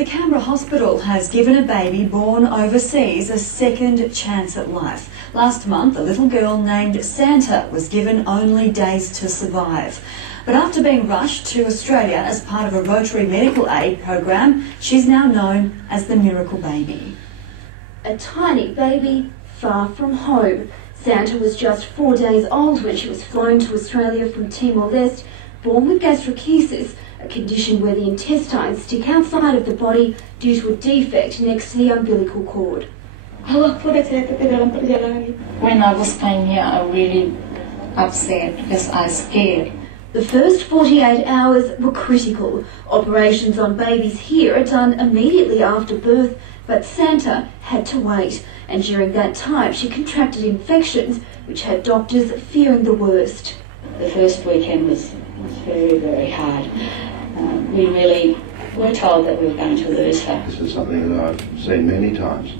The Calvary Hospital has given a baby born overseas a second chance at life. Last month, a little girl named Sandra was given only days to survive. But after being rushed to Australia as part of a Rotary Medical Aid program, she's now known as the Miracle Baby. A tiny baby far from home. Sandra was just 4 days old when she was flown to Australia from Timor-Leste, born with gastroschisis, a condition where the intestines stick outside of the body due to a defect next to the umbilical cord. When I was coming here, I was really upset because I was scared. The first 48 hours were critical. Operations on babies here are done immediately after birth, but Sandra had to wait, and during that time she contracted infections which had doctors fearing the worst. The first weekend was very, very hard. We really were told that we were going to lose her. This is something that I've seen many times.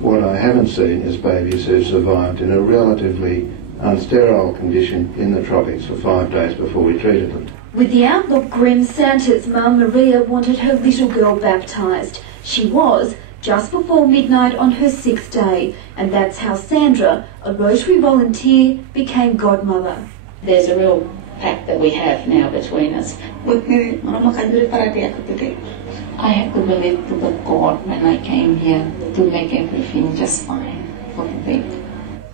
What I haven't seen is babies who survived in a relatively unsterile condition in the tropics for 5 days before we treated them. With the outlook grim, Sandra's mum Maria wanted her little girl baptised. She was, just before midnight on her 6th day, and that's how Sandra, a Rotary volunteer, became godmother. There's a real pact that we have now between us. I have to believe to the God when I came here to make everything just fine for the baby.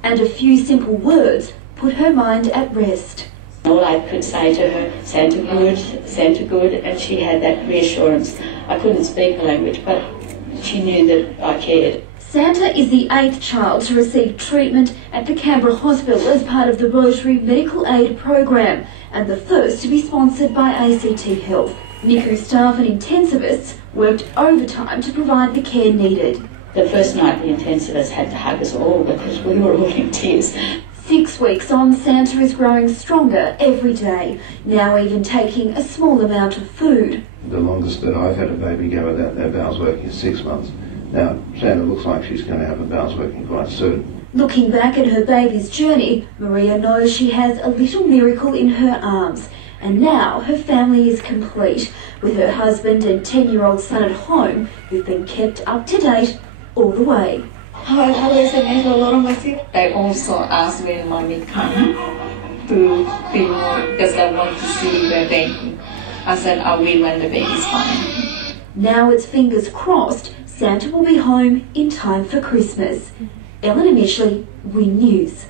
And a few simple words put her mind at rest. All I could say to her, Santa good, and she had that reassurance. I couldn't speak her language, but she knew that I cared. Sandra is the 8th child to receive treatment at the Calvary Hospital as part of the Rotary Medical Aid program, and the first to be sponsored by ACT Health. NICU staff and intensivists worked overtime to provide the care needed. The first night the intensivists had to hug us all because we were all in tears. 6 weeks on, Sandra is growing stronger every day, now even taking a small amount of food. The longest that I've had a baby go without their bowels working is 6 months. Now, Sandra looks like she's going to have her bowels working quite soon. Looking back at her baby's journey, Maria knows she has a little miracle in her arms. And now her family is complete, with her husband and 10-year-old son at home, who've been kept up to date all the way. I also asked when mommy come to Timor because I want to see the baby. I said I will when the baby's fine. Now it's fingers crossed Santa will be home in time for Christmas. Ellen and Ashley, Win News.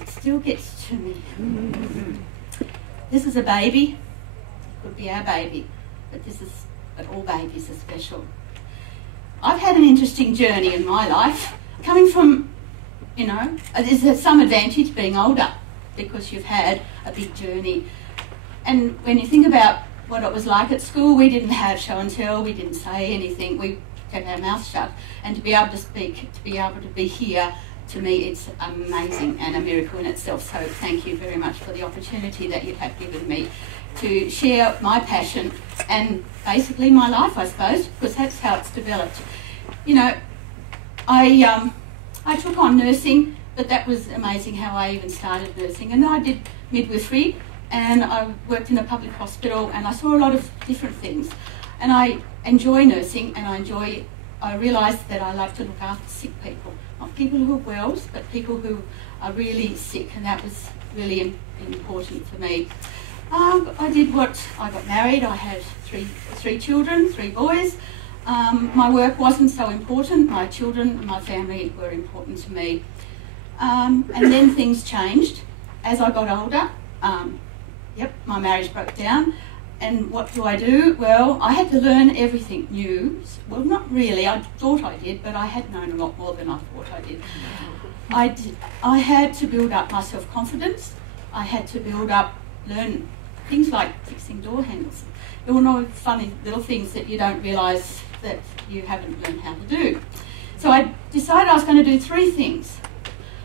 It still gets to me. This is a baby. Could be our baby, but all babies are special. I've had an interesting journey in my life, coming from, there's some advantage being older because you've had a big journey. And when you think about what it was like at school, we didn't have show and tell, we didn't say anything, we kept our mouth shut. And to be able to speak, to be able to be here, to me it's amazing and a miracle in itself. So thank you very much for the opportunity that you have given me to share my passion and basically my life, I suppose, because that's how it's developed. I took on nursing, but that was amazing how I even started nursing. And then I did midwifery, and I worked in a public hospital, and I saw a lot of different things. And I enjoy nursing, and I realised that I love to look after sick people. Not people who are well, but people who are really sick, and that was really important for me. I got married, I had three children, 3 boys. My work wasn't so important, my children and my family were important to me. And then things changed. As I got older, my marriage broke down. And what do? Well, I had to learn everything new. Well, not really, I thought I did, but I had known a lot more than I thought I did. I had to build up my self-confidence. I had to learn things like fixing door handles. There were no funny little things that you don't realise that you haven't learned how to do. So I decided I was going to do 3 things.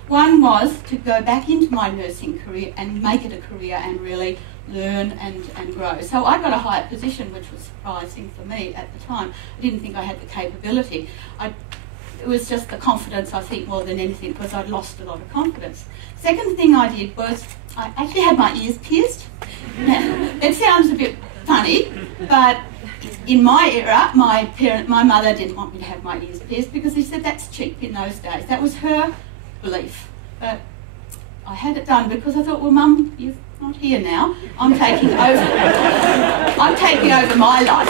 One was to go back into my nursing career and make it a career and really learn and grow. So I got a higher position, which was surprising for me at the time. I didn't think I had the capability. It was just the confidence, I think, more than anything, because I'd lost a lot of confidence. Second thing I did was I actually had my ears pierced. Now, it sounds a bit funny, but in my era, my mother didn't want me to have my ears pierced because she said that's cheap in those days. That was her belief. But I had it done because I thought, well, Mum, you're not here now. I'm taking over. I'm taking over my life.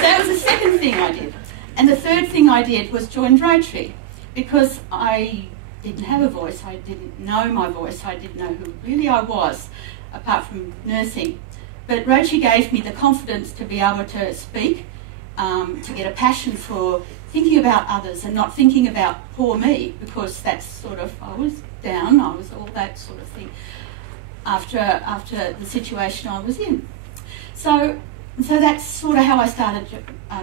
That was the second thing I did. And the third thing I did was join Rotary, because I didn't have a voice. I didn't know my voice. I didn't know who really I was, apart from nursing. But Rotary gave me the confidence to be able to speak, to get a passion for thinking about others and not thinking about poor me, because that's sort of, I was down, I was all that sort of thing after the situation I was in. So that's sort of how I started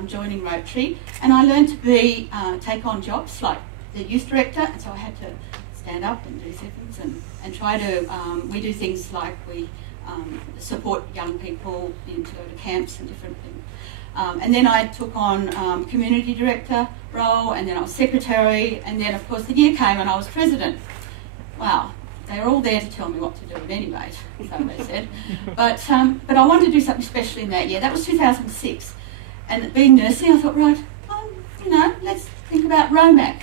joining Rotary, and I learned to take on jobs like the youth director, and so I had to stand up and do things and try to, we do things like we support young people to go to camps and different things. And then I took on community director role, and then I was secretary, and then of course the year came and I was president. Wow, they were all there to tell me what to do at any rate, so they said. But I wanted to do something special in that year. That was 2006. And being nursing, I thought, right, let's think about ROMAC.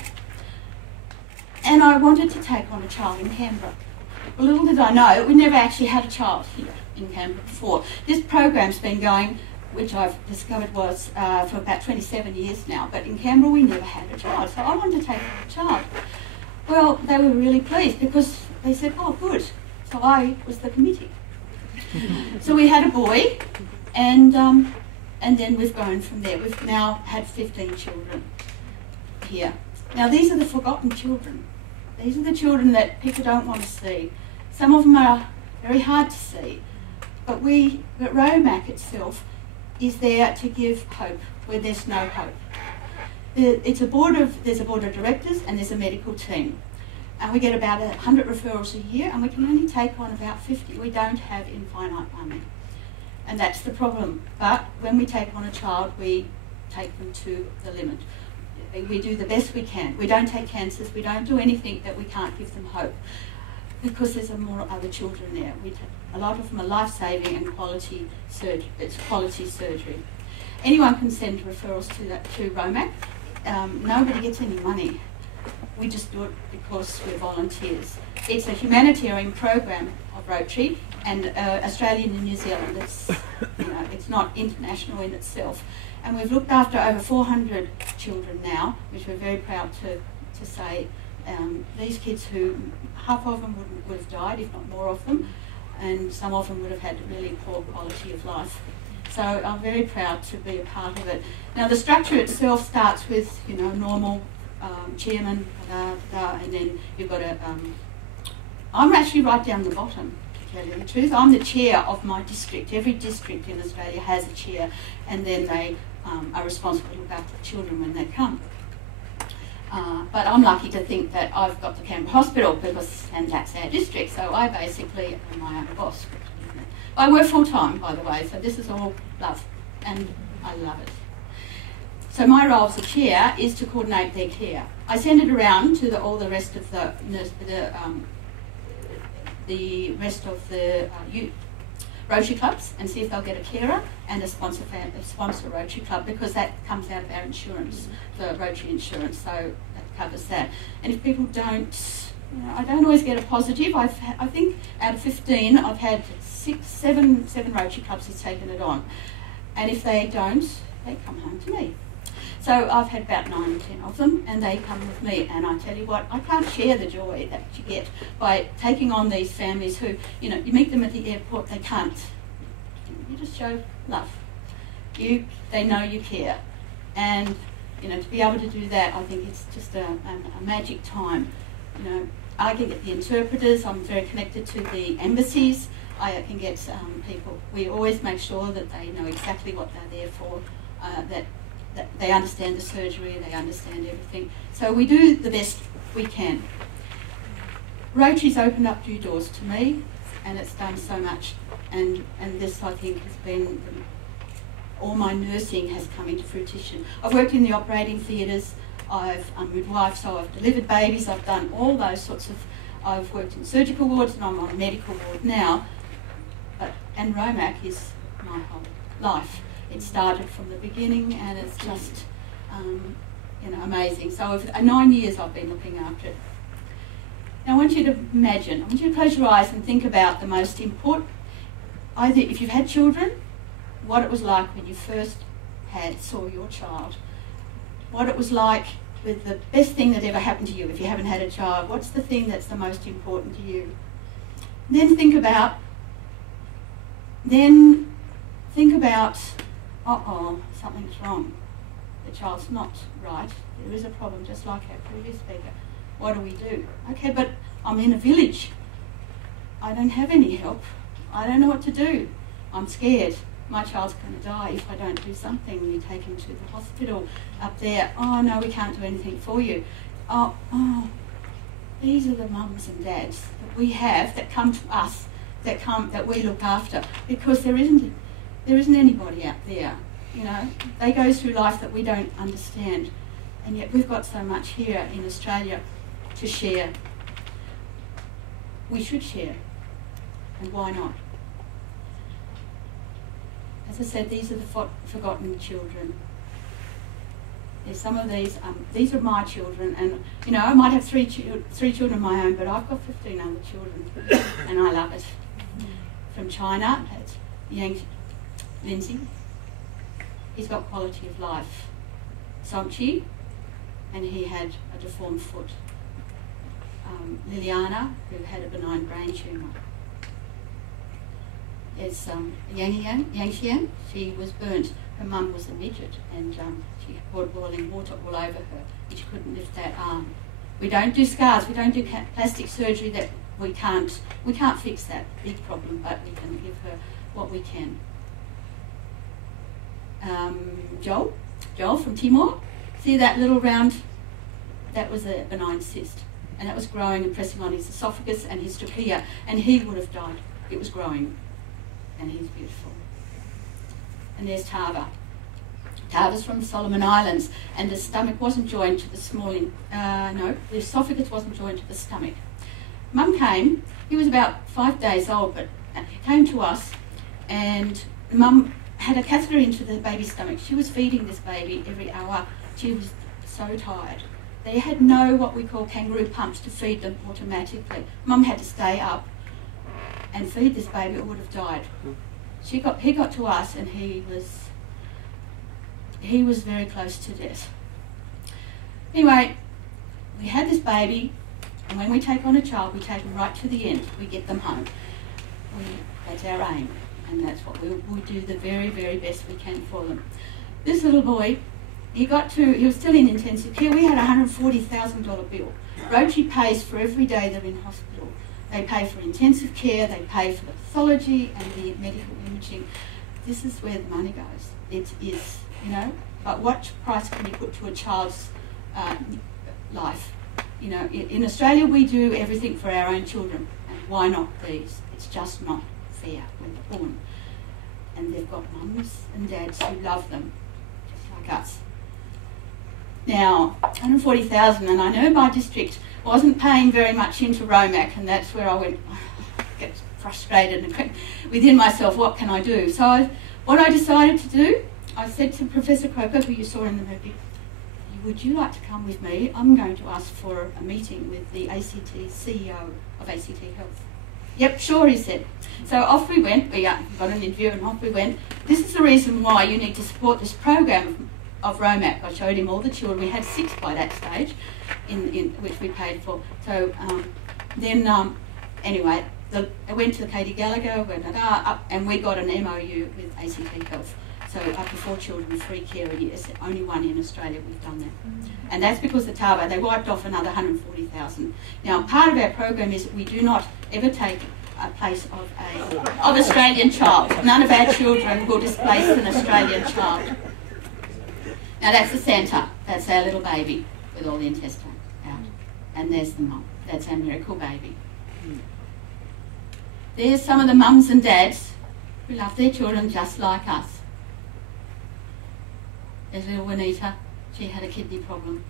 And I wanted to take on a child in Canberra. Well, little did I know, we never actually had a child here in Canberra before. This program's been going, which I've discovered was for about 27 years now, but in Canberra we never had a child, so I wanted to take on a child. Well, they were really pleased because they said, oh, good. So I was the committee. So we had a boy, and then we've grown from there. We've now had 15 children here. Now, these are the forgotten children. These are the children that people don't want to see. Some of them are very hard to see, but ROMAC itself is there to give hope where there's no hope. There's a board of directors and there's a medical team. And we get about 100 referrals a year, and we can only take on about 50. We don't have infinite money. And that's the problem. But when we take on a child, we take them to the limit. We do the best we can. We don't take cancers. We don't do anything that we can't give them hope, because there's more other children there. A lot of them are life-saving and quality surgery. It's quality surgery. Anyone can send referrals to ROMAC. Nobody gets any money. We just do it because we're volunteers. It's a humanitarian program of Rotary, and Australian and New Zealand. It's not international in itself. And we've looked after over 400 children now, which we're very proud to say. These kids who, half of them would have died, if not more of them, and some of them would have had really poor quality of life. So I'm very proud to be a part of it. Now the structure itself starts with, normal chairman, and then you've got I'm actually right down the bottom, to tell you the truth. I'm the chair of my district. Every district in Australia has a chair, and then they are responsible to look after the children when they come. But I'm lucky to think that I've got the Calvary Hospital, and that's our district, so I basically am my own boss. I work full-time, by the way, so this is all love, and I love it. So my role as a chair is to coordinate their care. I send it around to all the rest of the Rotary clubs and see if they'll get a carer and a sponsor Rotary club, because that comes out of our insurance, the Rotary insurance, so that covers that. And if people don't, I don't always get a positive. I think out of 15, I've had seven Rotary clubs who've taken it on. And if they don't, they come home to me. So I've had about 9 or 10 of them, and they come with me, and I tell you what, I can't share the joy that you get by taking on these families who, you meet them at the airport, they can't. You just show love. They know you care. And, to be able to do that, I think it's just a magic time. I can get the interpreters, I'm very connected to the embassies, I can get people. We always make sure that they know exactly what they're there for, that they understand the surgery, they understand everything. So we do the best we can. Rotary's opened up new doors to me, and it's done so much. And this, I think, has been, all my nursing has come into fruition. I've worked in the operating theatres, I'm midwife, so I've delivered babies, I've done all those sorts of, I've worked in surgical wards, and I'm on a medical ward now. And ROMAC is my whole life. It started from the beginning, and it's just amazing. So for 9 years I've been looking after it. Now I want you to imagine, I want you to close your eyes and think about the most important, either if you've had children, what it was like when you first saw your child, what it was like with the best thing that ever happened to you if you haven't had a child, what's the thing that's the most important to you. Then think about, something's wrong. The child's not right. There is a problem, just like our previous speaker. What do we do? Okay, but I'm in a village. I don't have any help. I don't know what to do. I'm scared. My child's going to die if I don't do something. You take him to the hospital up there. Oh no, we can't do anything for you. Oh, these are the mums and dads that we have that come to us, that we look after, because there isn't anybody out there. You know, they go through life that we don't understand, and yet we've got so much here in Australia to share. We should share, and why not? As I said, these are the forgotten children. There's some of these are my children, and you know, I might have three children of my own, but I've got 15 other children, and I love it. From China, that's Lindsay. He's got quality of life. Somchi, and he had a deformed foot. Liliana, who had a benign brain tumour. There's Yang, she was burnt. Her mum was a midget, and she poured boiling water all over her, and she couldn't lift that arm. We don't do scars, we don't do plastic surgery. That we can't fix that big problem, but we can give her what we can. Joel from Timor, see that little round? That was a benign cyst, and that was growing and pressing on his esophagus and his trachea, and he would have died. It was growing, and he's beautiful. And there's Tava. Tava's from the Solomon Islands, and the stomach wasn't joined to the the esophagus wasn't joined to the stomach. Mum came, he was about 5 days old, but he came to us, and Mum had a catheter into the baby's stomach. She was feeding this baby every hour. She was so tired. They had no what we call kangaroo pumps to feed them automatically. Mum had to stay up and feed this baby or would have died. He got to us, and he was very close to death. Anyway, we had this baby, and when we take on a child, we take them right to the end. We get them home. That's our aim, and that's what we do the very, very best we can for them. This little boy, he was still in intensive care. We had a $140,000 bill. Rotary pays for every day they're in hospital. They pay for intensive care, they pay for the pathology and the medical imaging. This is where the money goes. It is, you know, but what price can you put to a child's life? You know, in Australia we do everything for our own children, and why not these? It's just not fair when they're born. And they've got mums and dads who love them, just like us. Now, 140,000, and I know my district wasn't paying very much into ROMAC, and that's where I went, get frustrated and within myself, what can I do? So what I decided to do, I said to Professor Croker, who you saw in the movie, would you like to come with me? I'm going to ask for a meeting with the ACT CEO of ACT Health. Yep, sure, he said. So off we went, we got an interview and off we went. This is the reason why you need to support this program of ROMAC. I showed him all the children. We had 6 by that stage, in which we paid for. So anyway, I went to Katie Gallagher, and we got an MOU with ACT Health. So up to 4 children, free care a year. It's the only one in Australia we've done that. And that's because the TARBA, they wiped off another 140,000. Now, part of our program is that we do not ever take a place of Australian child. None of our children will displace an Australian child. Now that's the Santa. That's our little baby with all the intestine out. And there's the mum. That's our miracle baby. There's some of the mums and dads who love their children just like us. There's little Juanita, she had a kidney problem.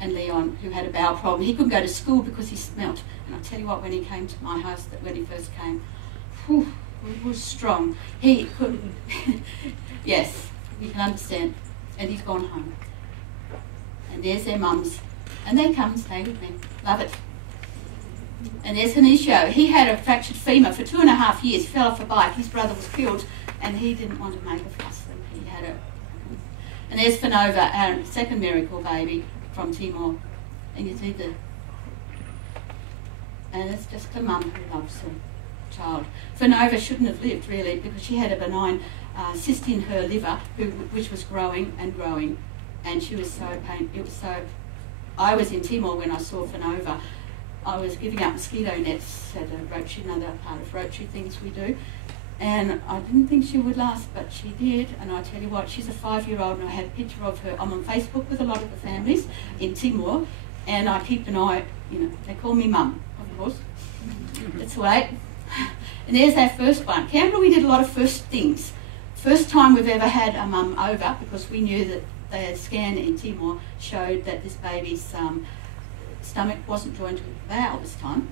And Leon, who had a bowel problem. He couldn't go to school because he smelt. And I'll tell you what, when he came to my house, when he first came, He was strong. He could, yes, you can understand. And he's gone home. And there's their mums. And they come and stay with me. Love it. And there's Horatio. He had a fractured femur for 2.5 years, fell off a bike. His brother was killed, and he didn't want to make a fuss. So he had a... And there's Fanova, our second miracle baby from Timor. And you see the... And it's just a mum who loves her child. Fanova shouldn't have lived, really, because she had a benign cyst in her liver, which was growing and growing. And she was so painful. It was so... I was in Timor when I saw Fanova. I was giving out mosquito nets at a Rotary, another part of Rotary things we do. And I didn't think she would last, but she did. And I tell you what, she's a 5-year-old, and I had a picture of her. I'm on Facebook with a lot of the families in Timor, and I keep an eye, you know, they call me Mum, of course. That's right. And there's our first one. Canberra, we did a lot of first things. First time we've ever had a mum over, because we knew that the scan in Timor showed that this baby's stomach wasn't joined to the bowel this time.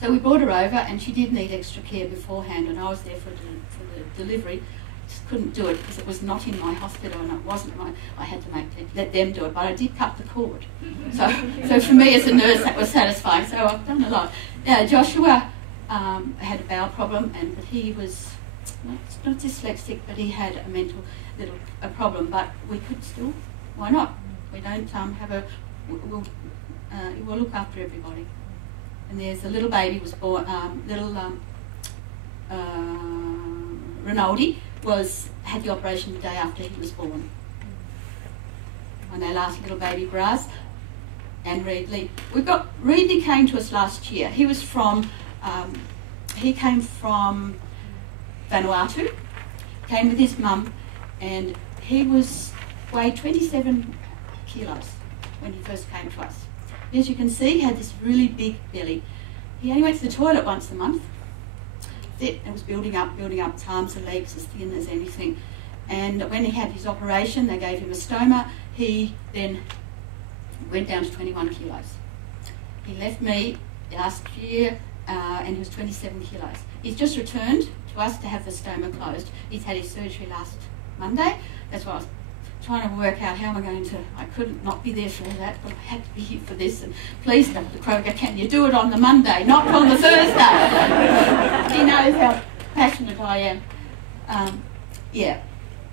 So we brought her over, and she did need extra care beforehand, and I was there for the delivery. Just couldn't do it because it was not in my hospital, and it wasn't my... I had to let them do it, but I did cut the cord. So for me as a nurse, that was satisfying. So I've done a lot. Now, Joshua had a bowel problem, but he was not dyslexic, but he had a mental a problem. But we could still. Why not? We don't have a... We'll look after everybody. And there's a little baby was born, Rinaldi had the operation the day after he was born. And our last little baby, Braz, and Ridley. Ridley came to us last year. He was from, he came from Vanuatu, came with his mum, and he weighed 27 kilos when he first came to us. As you can see, he had this really big belly. He only went to the toilet once a month. It was building up, his arms and legs as thin as anything. And when he had his operation, they gave him a stoma. He then went down to 21 kilos. He left me last year and he was 27 kilos. He's just returned to us to have the stoma closed. He's had his surgery last Monday. That's why I was trying to work out how am I going to... I couldn't not be there for that, but I had to be here for this. And please, Dr. Kroger, can you do it on the Monday, not on the Thursday? He knows how passionate I am. Yeah,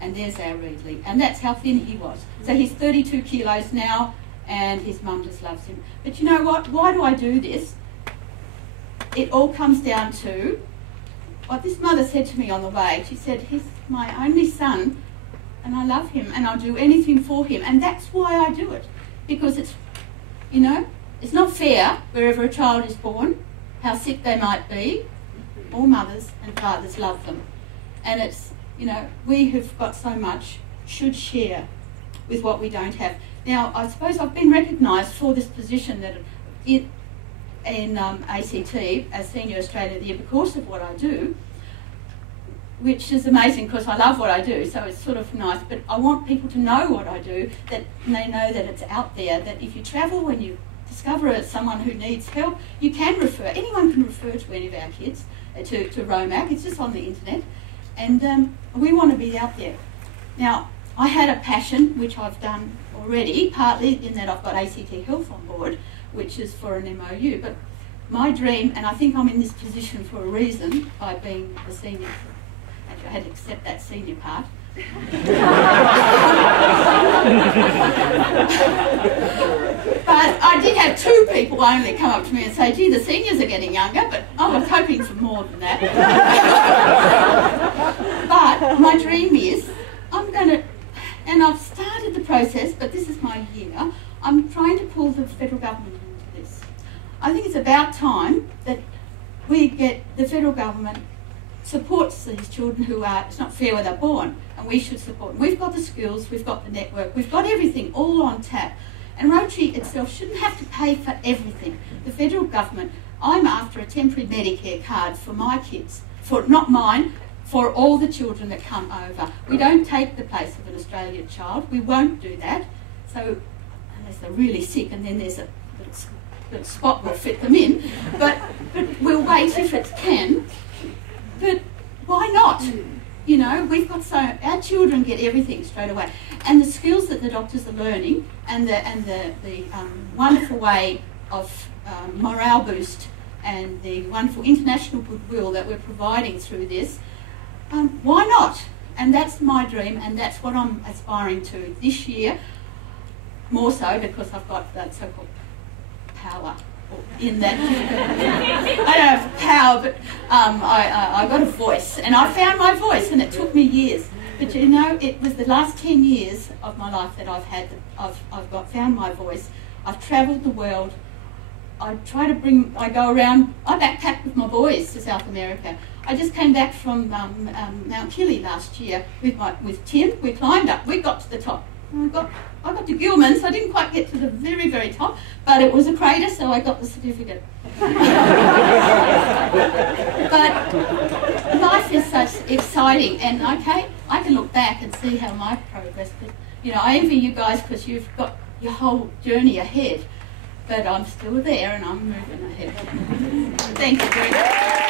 and there's our Ridley. And that's how thin he was. So he's 32 kilos now, and his mum just loves him. But you know what? Why do I do this? It all comes down to what this mother said to me on the way. She said, he's my only son, and I love him, and I'll do anything for him. And that's why I do it. Because it's, you know, it's not fair wherever a child is born, how sick they might be. All mothers and fathers love them. And it's, you know, we who've got so much should share with what we don't have. Now, I suppose I've been recognised for this position that in ACT, as Senior Australia of the Year, because of what I do, which is amazing because I love what I do, so it's sort of nice. But I want people to know what I do, that they know that it's out there, that if you travel and you discover someone who needs help, you can refer. Anyone can refer to any of our kids to ROMAC. It's just on the internet. And we want to be out there. Now, I had a passion, which I've done already, partly in that I've got ACT Health on board, which is for an MOU. But my dream, and I think I'm in this position for a reason, by being the senior. Actually, I had to accept that senior part. But I did have 2 people only come up to me and say, gee, the seniors are getting younger, but I was hoping for more than that. But my dream is, I'm going to, and I've started the process, but this is my year, I'm trying to pull the federal government into this. I think it's about time that we get the federal government supports these children who are, it's not fair where they're born, and we should support them. We've got the skills, we've got the network, we've got everything all on tap. And Rotary itself shouldn't have to pay for everything. The federal government, I'm after a temporary Medicare card for my kids, for not mine, for all the children that come over. We don't take the place of an Australian child, we won't do that. So, unless they're really sick and then there's a little spot we'll fit them in, but we'll wait if it can. But not? You know, we've got our children get everything straight away, and the skills that the doctors are learning, and the wonderful way of morale boost, and the wonderful international goodwill that we're providing through this. Why not? And that's my dream, and that's what I'm aspiring to this year, more so because I've got that so-called power in that. I don't have power, but I got a voice, and I found my voice, and it took me years. But you know, it was the last 10 years of my life that I've found my voice. I've travelled the world. I go around, I backpack with my boys to South America. I just came back from Mount Kili last year with Tim. We climbed up, we got to the top. I got to Gilman, so I didn't quite get to the very, very top, but it was a crater, so I got the certificate. But life is such exciting, and okay, I can look back and see how my progress, but you know, I envy you guys because you've got your whole journey ahead, but I'm still there and I'm moving ahead. Thank you very much.